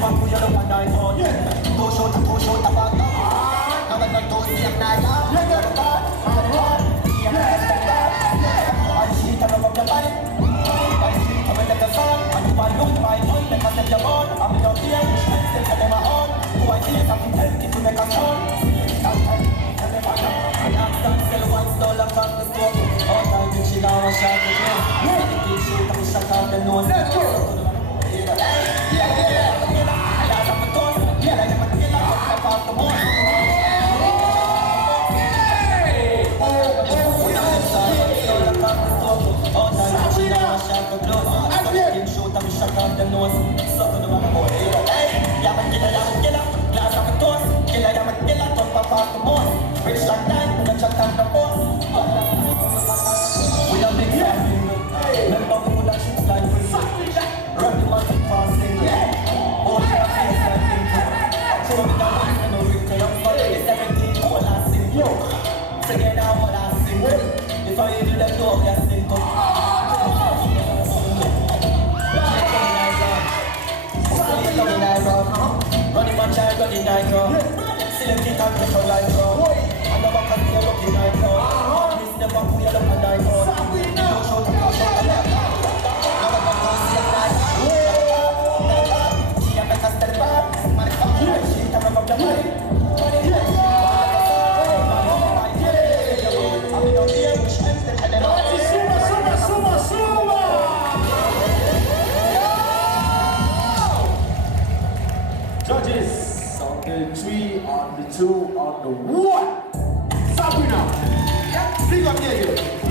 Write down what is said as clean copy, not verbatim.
never put your love on nine on. Two shot, back up. Now I'm not to see him now. I see the love of your body. I see I'm in the sun. And you are look my point because of your bone. I'm in your ear, still having my own. Who I see something healthy to make a sound. I asked them, still one stole up from the store. All time when she now was shot with me. I think she was shot out the nose. Let's go! We don't make sense. Remember who that shit's like run the massive passing. All the things I think I told me that I'm gonna return up for the 17 all I sing. Forget out what I sing. If I do that know I sing to running my child, running night girl. Select it and take a life girl. I never can see a lucky night girl. Miss never put your love on night girl. No show to push out the left. Never can see a night girl. She a make a step back. Man, she a rub up the money. I'm in your ear, which ends the head and Judges on the 3, on the 2, on the 1. Sabrina, big up here.